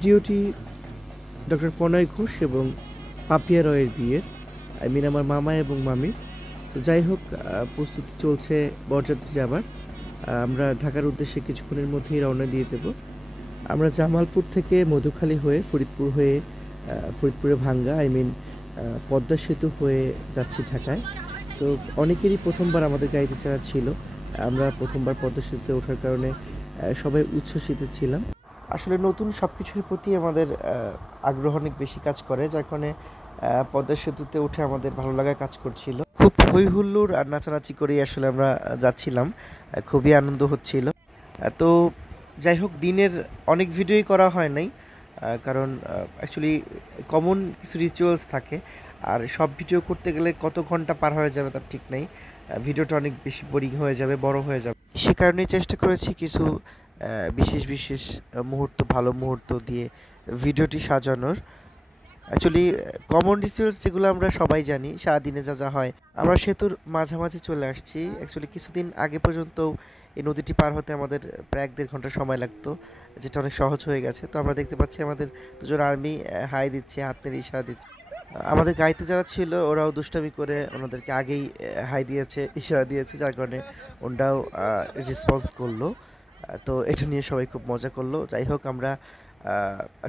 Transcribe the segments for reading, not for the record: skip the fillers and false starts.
ভিডিওটি ডক্টর প্রণয় ঘোষ এবং পাপিয়া রয়ের বিয়ের, আমার মামা এবং মামি। তো যাই হোক, প্রস্তুতি চলছে বরযাত্রী যাবার। আমরা ঢাকার উদ্দেশ্যে কিছুক্ষণের মধ্যেই রওনা দিয়ে দেব। আমরা জামালপুর থেকে মধুখালী হয়ে ফরিদপুর হয়ে ফরিদপুরে ভাঙ্গা পদ্মা সেতু হয়ে যাচ্ছি ঢাকায়। তো অনেকেরই প্রথমবার আমাদের গাড়িতে চড়া ছিল। আমরা প্রথমবার পদ্মা সেতুতে ওঠার কারণে সবাই উচ্ছ্বসিত ছিলাম। আসলে নতুন সব কিছুর প্রতি আমাদের আগ্রহ অনেক বেশি কাজ করে, যার কারণে পদ্মা সেতুতে উঠে আমাদের ভালো লাগা কাজ করছিল। খুব হই হুল্লোড় আর নাচানাচি করেই আসলে আমরা যাচ্ছিলাম, খুবই আনন্দ হচ্ছিল। তো যাই হোক, দিনের অনেক ভিডিওই করা হয় নাই, কারণ অ্যাকচুয়ালি কমন কিছু রিচুয়ালস থাকে, আর সব ভিডিও করতে গেলে কত ঘন্টা পার হয়ে যাবে তার ঠিক নেই। ভিডিওটা অনেক বেশি বোরিং হয়ে যাবে, বড় হয়ে যাবে। সে কারণেই চেষ্টা করেছি কিছু বিশেষ বিশেষ মুহূর্ত, ভালো মুহূর্ত দিয়ে ভিডিওটি সাজানোর। অ্যাকচুয়ালি কমন রিচুয়ালস যেগুলো আমরা সবাই জানি, সারাদিনে যা যা হয়। আমরা সেতুর মাঝামাঝি চলে আসছি। অ্যাকচুয়ালি কিছুদিন আগে পর্যন্ত এই নদীটি পার হতে আমাদের প্রায় 1-1.5 ঘন্টা সময় লাগতো, যেটা অনেক সহজ হয়ে গেছে। তো আমরা দেখতে পাচ্ছি আমাদের দুজন আর্মি হাই দিচ্ছে, হাতের ইশারা দিচ্ছে। আমাদের গাড়িতে যারা ছিল ওরাও দুষ্টামি করে ওনাদেরকে আগেই হাই দিয়েছে, ইশারা দিয়েছে, যার কারণে ওনারাও রেসপন্স করলো। তো এটা নিয়ে সবাই খুব মজা করলো। যাই হোক, আমরা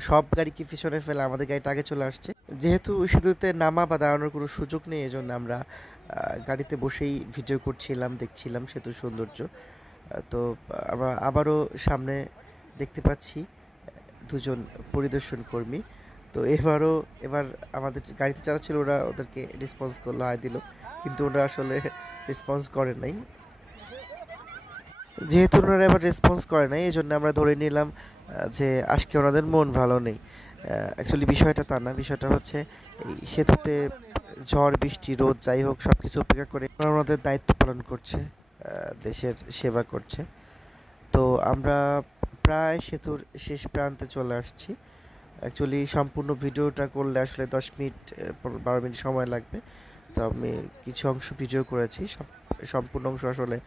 সব গাড়িকে পিছনে ফেলে আমাদের গাড়িটা আগে চলে আসছে। যেহেতু সেতুতে নামা বা দাঁড়ানোর কোনো সুযোগ নেই, এজন্য আমরা গাড়িতে বসেই ভিডিও করছিলাম, দেখছিলাম সেতুর সৌন্দর্য। তো আমরা আবারও সামনে দেখতে পাচ্ছি দুজন পরিদর্শন কর্মী। তো এবার আমাদের গাড়িতে যারা ছিল ওরা ওদেরকে রেসপন্স করলো, হাই দিল, কিন্তু ওরা আসলে রেসপন্স করে নাই। যেহেতু ওনারা এবার রেসপন্স করে নাই, এই জন্য আমরা ধরে নিলাম যে আজকে ওনাদের মন ভালো নেই। অ্যাকচুয়ালি বিষয়টা তা না, বিষয়টা হচ্ছে এই সেতুতে ঝড় বৃষ্টি রোদ যাই হোক সব কিছু উপেক্ষা করে ওনারা ওনাদের দায়িত্ব পালন করছে, দেশের সেবা করছে। তো আমরা প্রায় সেতুর শেষ প্রান্তে চলে আসছি। অ্যাকচুয়ালি সম্পূর্ণ ভিডিওটা করলে আসলে 10 মিনিট 12 মিনিট সময় লাগবে। তো আমি কিছু অংশ ভিডিও করেছি, সম্পূর্ণ অংশ আসলে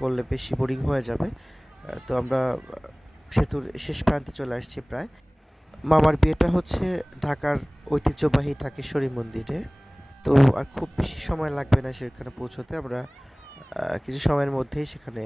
করলে বেশি বোরিং হয়ে যাবে। তো আমরা সেতুর শেষ প্রান্তে চলে আসছি প্রায়। মামার বিয়েটা হচ্ছে ঢাকার ঐতিহ্যবাহী ঢাকেশ্বরী মন্দিরে। তো আর খুব বেশি সময় লাগবে না সেখানে পৌঁছতে, আমরা কিছু সময়ের মধ্যেই সেখানে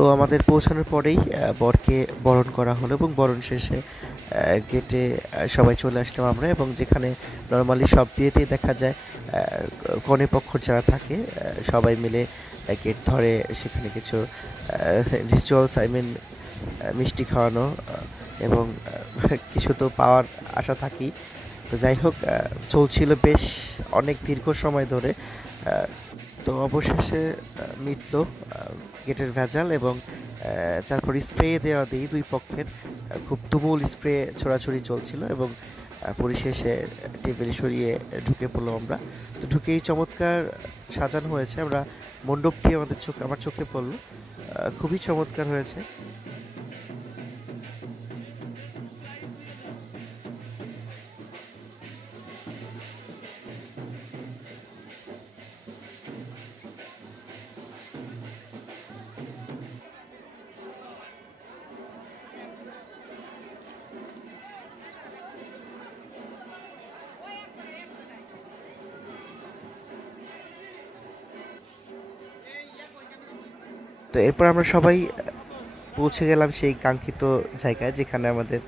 তো আমাদের পৌঁছানোর পরেই বরকে বরণ করা হলো এবং বরণ শেষে গেটে সবাই চলে আসলাম আমরা, এবং যেখানে নর্মালি সব বিয়েতেই দেখা যায় কনে পক্ষ যারা থাকে সবাই মিলে গেট ধরে সেখানে কিছু রিচুয়ালস মিষ্টি খাওয়ানো এবং কিছু তো পাওয়ার আশা থাকেই। তো যাই হোক, চলছিল বেশ অনেক দীর্ঘ সময় ধরে। তো অবশেষে মিটল গেটের ভেজাল, এবং তারপর স্প্রে দেওয়া দিই দুই পক্ষের খুব তুমুল স্প্রে ছোড়াছুড়ি চলছিল, এবং পরিশেষে টেবিল সরিয়ে ঢুকে পড়লো আমরা। তো ঢুকেই চমৎকার সাজানো হয়েছে, আমরা মণ্ডপটি আমার চোখে পড়লো, খুবই চমৎকার হয়েছে। তো এরপর আমরা সবাই পৌঁছে গেলাম সেই কাঙ্ক্ষিত জায়গায়, যেখানে আমাদের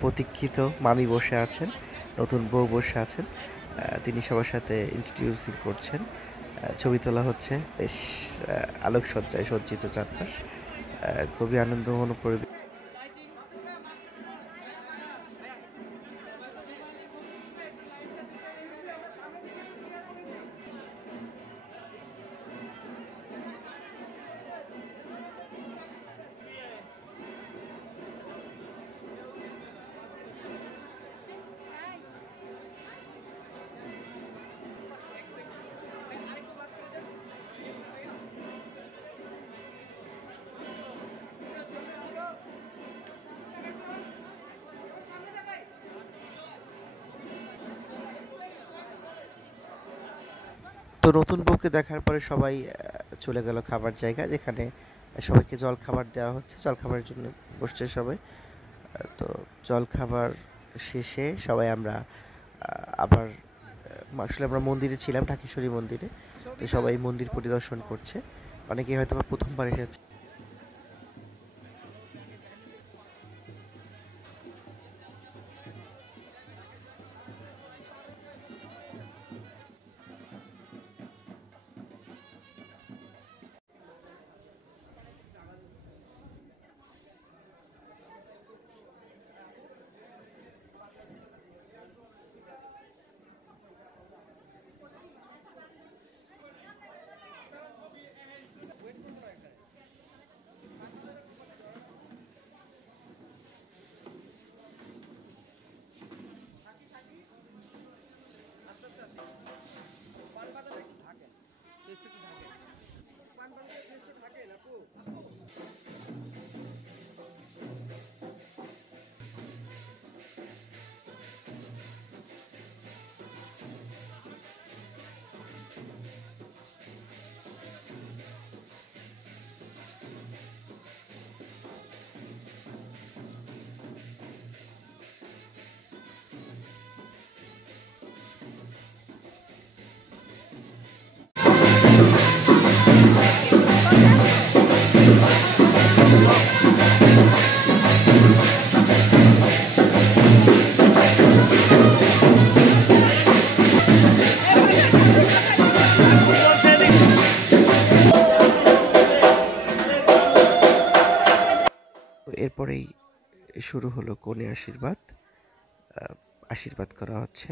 প্রতীক্ষিত মামি বসে আছেন, নতুন বউ বসে আছেন। তিনি সবার সাথে ইন্ট্রোডিউসিং করছেন, ছবি তোলা হচ্ছে, বেশ আলোকসজ্জায় সজ্জিত চারপাশ, খুবই আনন্দঘন পরিবেশ। তো নতুন বউকে দেখার পরে সবাই চলে গেল খাবার জায়গা, যেখানে সবাইকে জল খাবার দেওয়া হচ্ছে, জল খাবারের জন্য বসছে সবাই। তো জল খাবার শেষে সবাই আমরা আবার আসলে আমরা মন্দিরে ছিলাম, ঢাকেশ্বরী মন্দিরে। তো সবাই মন্দির পরিদর্শন করছে, অনেকেই হয়তো বা প্রথমবার এসেছে। এরপরেই শুরু হলো কনে আশীর্বাদ, আশীর্বাদ করা হচ্ছে।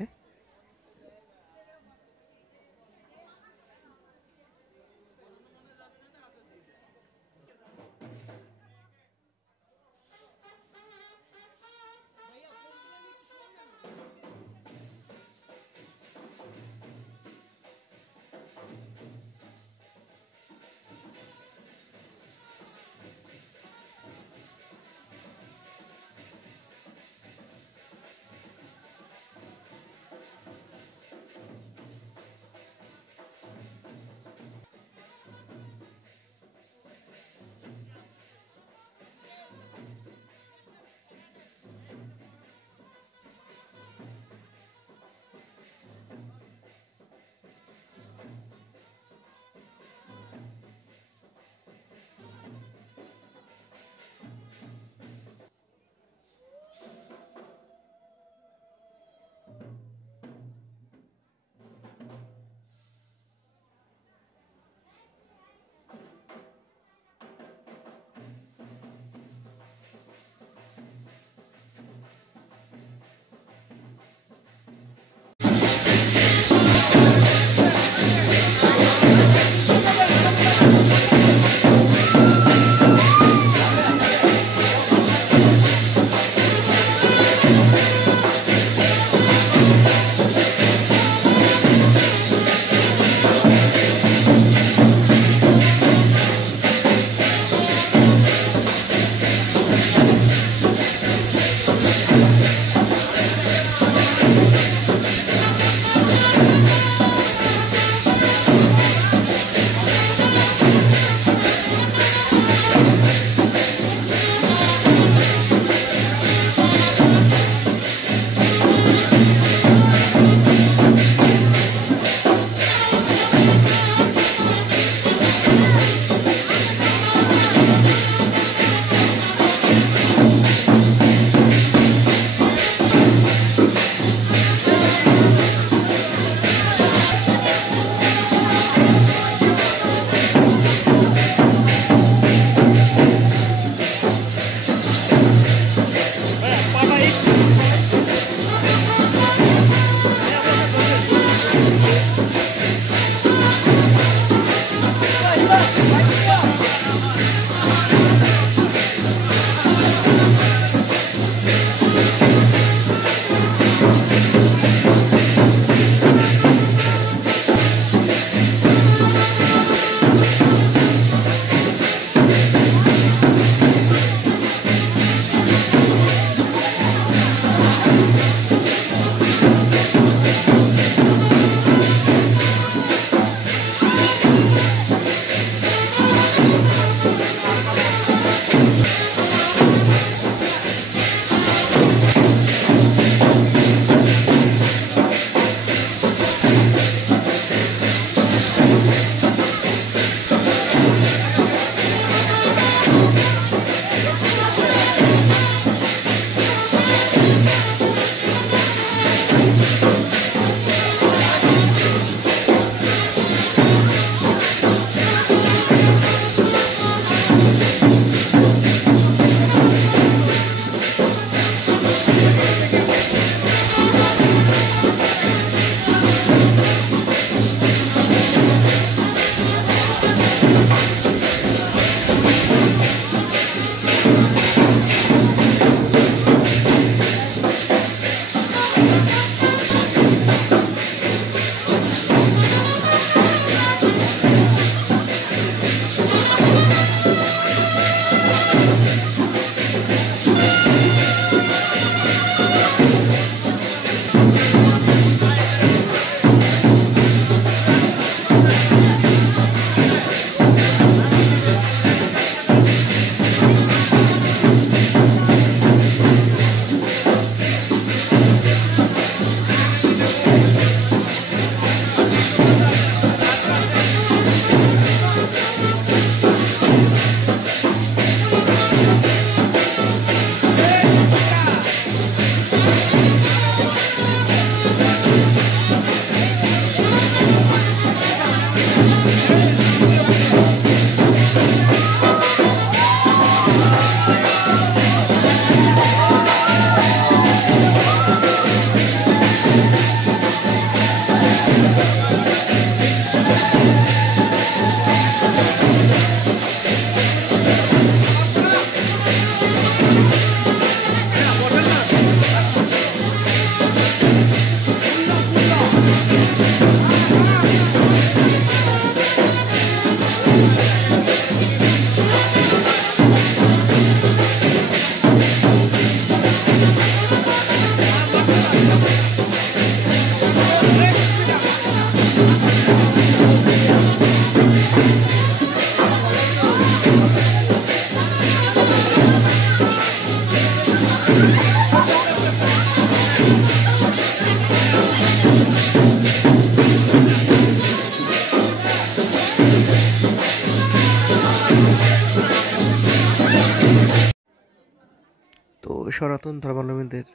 সনাতন ধর্মাবলম্বীদের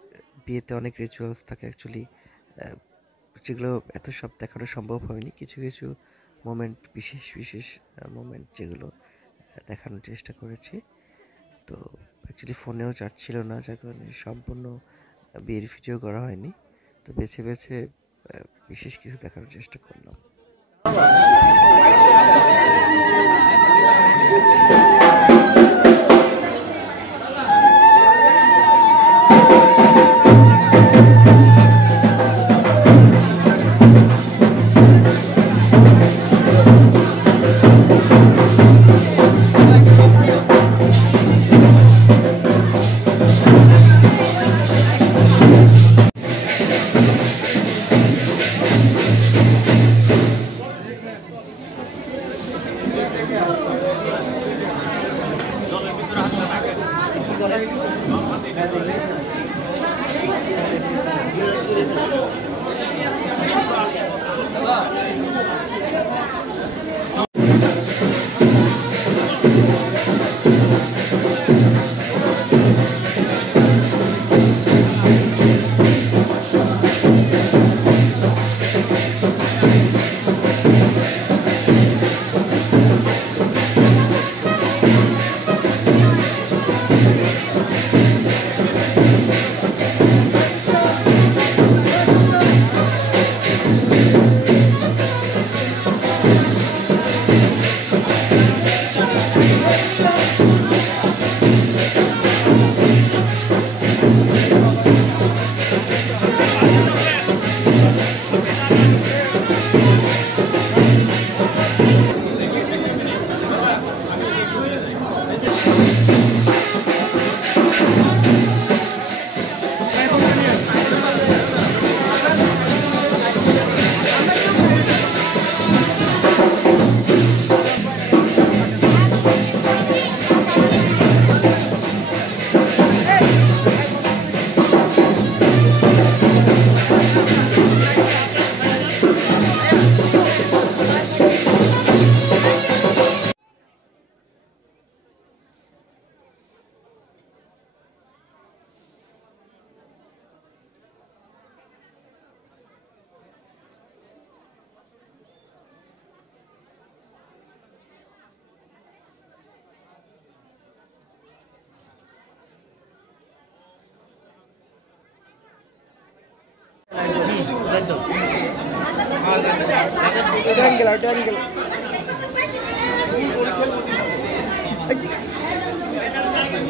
বিয়েতে অনেক রিচুয়ালস থাকে অ্যাকচুয়ালি, যেগুলো এত সব দেখানো সম্ভব হয়নি। কিছু কিছু মোমেন্ট, বিশেষ বিশেষ মোমেন্ট যেগুলো দেখানোর চেষ্টা করেছি। তো অ্যাকচুয়ালি ফোনেও চার্জ ছিল না, যার কারণে সম্পূর্ণ বিয়ের ভিডিও করা হয়নি। তো বেছে বেছে বিশেষ কিছু দেখানোর চেষ্টা করলাম।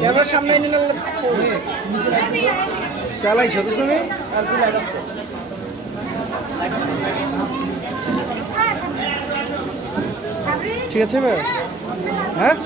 ক্যামেরার সামনে নিয়ে চালাইছো তো তুমি, আর কি লাগাচ্ছ? ঠিক আছে ভাই, হ্যাঁ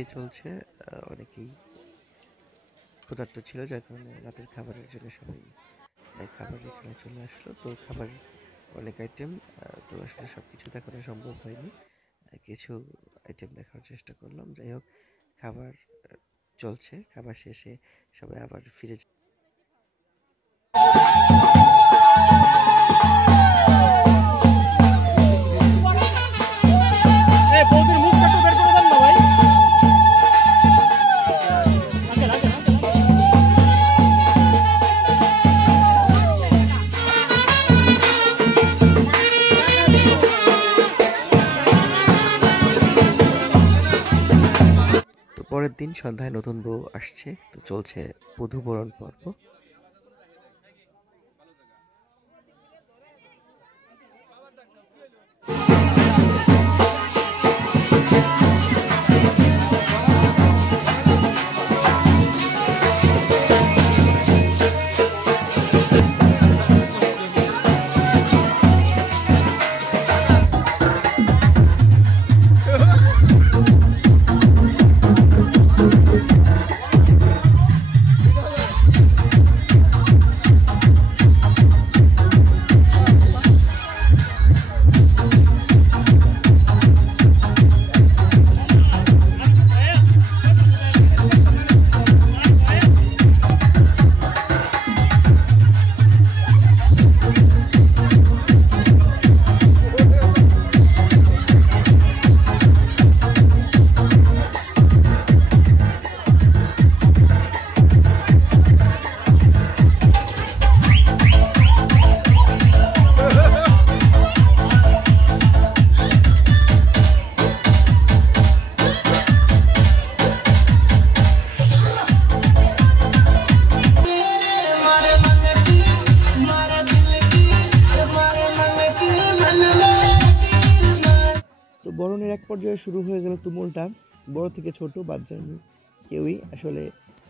দিয়ে চলছে। অনেকেই ক্ষুধার্ত ছিল, যার কারণে রাতের খাবারের জন্য সবাই খাবার এখানে চলে আসলো। তো খাবার অনেক আইটেম, তো আসলে সব কিছু দেখানো সম্ভব হয়নি। কিছু আইটেম দেখার চেষ্টা করলাম। যাই হোক, খাবার চলছে, খাবার শেষে সবাই আবার ফিরে তো পরের দিন সন্ধ্যায় নতুন বউ আসছে, তো চলছে বধূবরণ পর্ব। তো বরণের এক পর্যায়ে শুরু হয়ে গেল তুমুল ডান্স। বড় থেকে ছোট বাদ যায়নি কেউই, আসলে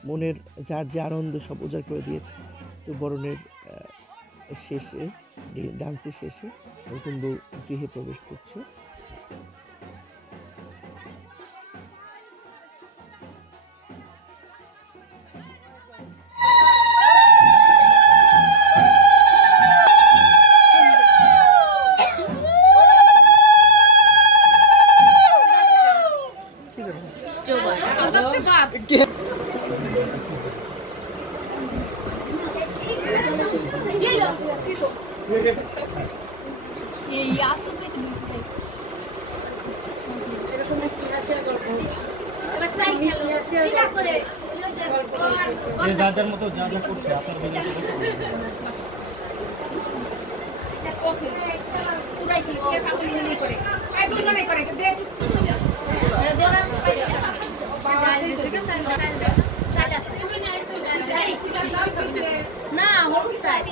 মনের যার যে আনন্দ সব উজাড় করে দিয়েছে। তো বরণের শেষে, ডান্সের শেষে নতুন বউ গৃহে প্রবেশ করছে। যার যার মতো যা যা করছে আপনার না হলুদ চাই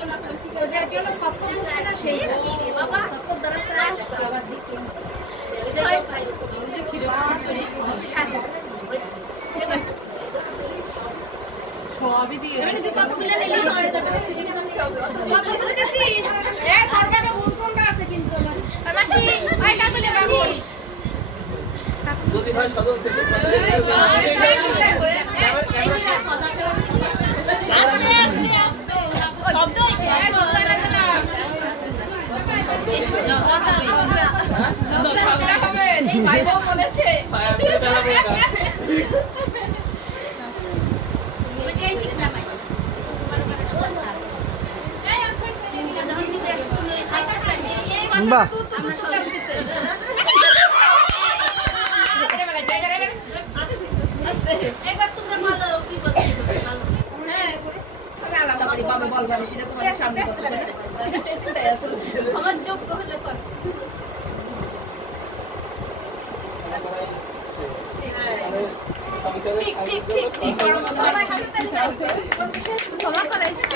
ও যে জন্য সত্তর দিচ্ছে না সেই বাবা সত্তর দ্বারা আবার দিকে সবই দিয়ে কতগুলো নিলে হয়ে যাবে আছে কিন্তু মাসি ভাই কাকুলে বাবুস যদি হয় সদল থেকে আস্তে আস্তে আস্তে শব্দই জায়গা হবে ভাই বউ বলেছে ওইটাই দিক না ভাই তোমার মানে বল এই আচ্ছা সেটা যখন দিবে আসলে তুমি হাইটা সাইড এই মাসে তো আমরা সবাই দিতে এবার তোমরা বলো কি বলছো ভালো হ্যাঁ আমি আলাদা করি বাবা বলবা সেটা তোমাদের সামনে আমার যোগ্য হলে কর ঠিক ঠিক ঠিক ঠিক সবাই হাতে তালি দাও ক্ষমা করাইছো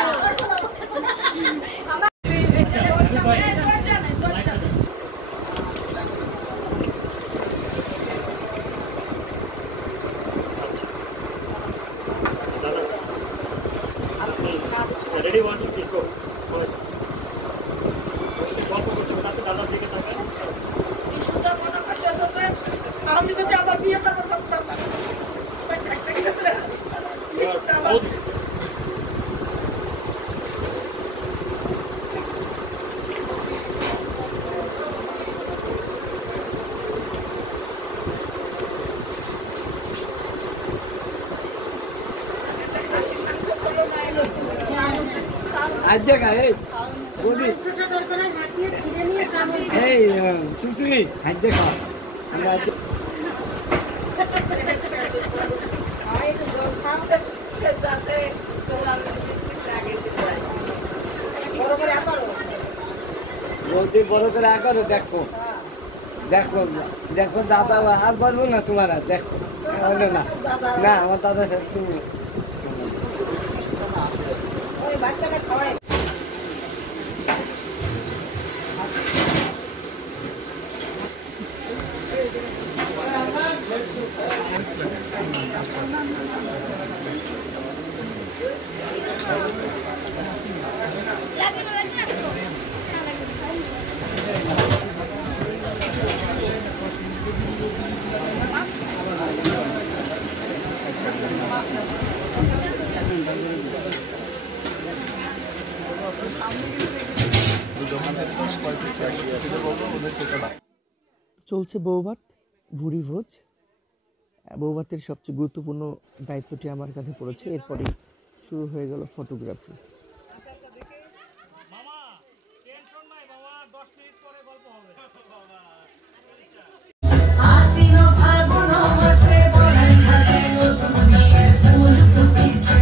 Ready, 1, 2, 3, go. গল্প করতে হবে, দাদা দিকে তাকান। আমি যদি আবার বিয়ে করতে পারতাম বৌদি আজ জায়গা এই বৌদি এই টুকটুকি আজ দেখা আমরা আজ বৌদি বড় করে আঁকারো দেখো দেখো দেখো দাদা আর বলবো না তোমার আর দেখো না না আমার দাদা স্যার তুমি চলছে বৌভাত ভুরি ভোজ। বৌভাতের সবচেয়ে গুরুত্বপূর্ণ দায়িত্বটি আমার কাঁধে পড়েছে। এরপরেই শুরু হয়ে গেল ফটোগ্রাফি। মামা টেনশন নাই বাবা 10 মিনিট পরে গল্প হবে আসিনো ফাগুন মাসে বলাই হাসিনো দুনিয়ার ফুল ফুটেছে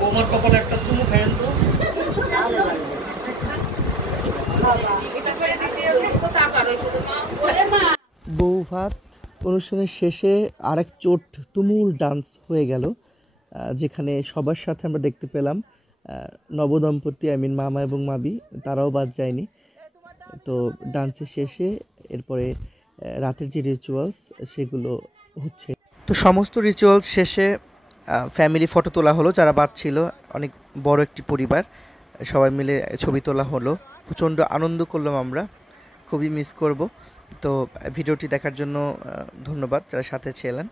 বৌমার কপালে একটা চুমু খাইয়েন তো বৌভাত অনুষ্ঠানের শেষে আরেক চোট তুমুল ডান্স হয়ে গেল, যেখানে সবার সাথে আমরা দেখতে পেলাম নবদম্পতি মামা এবং মাবি, তারাও বাদ যায়নি। তো ডান্সের শেষে এরপরে রাতের যে রিচুয়ালস সেগুলো হচ্ছে। তো সমস্ত রিচুয়ালস শেষে ফ্যামিলি ফটো তোলা হলো, যারা বাদ ছিল অনেক বড় একটি পরিবার, সবাই মিলে ছবি তোলা হলো, প্রচণ্ড আনন্দ করলাম আমরা, খুবই মিস করব। তো ভিডিওটি দেখার জন্য ধন্যবাদ যারা সাথে ছিলেন।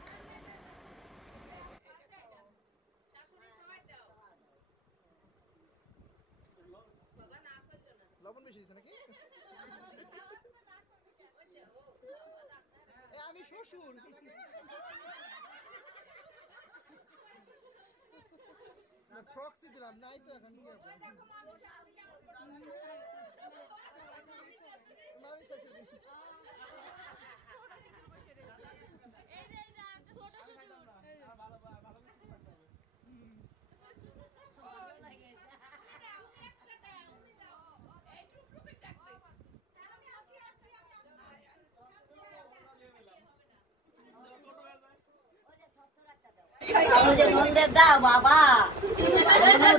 দাও বাবা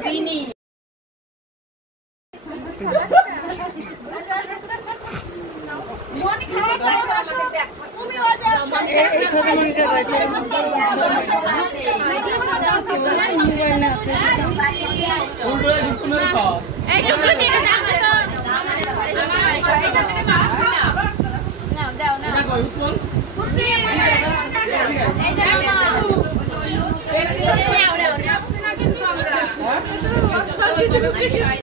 দিনই দাও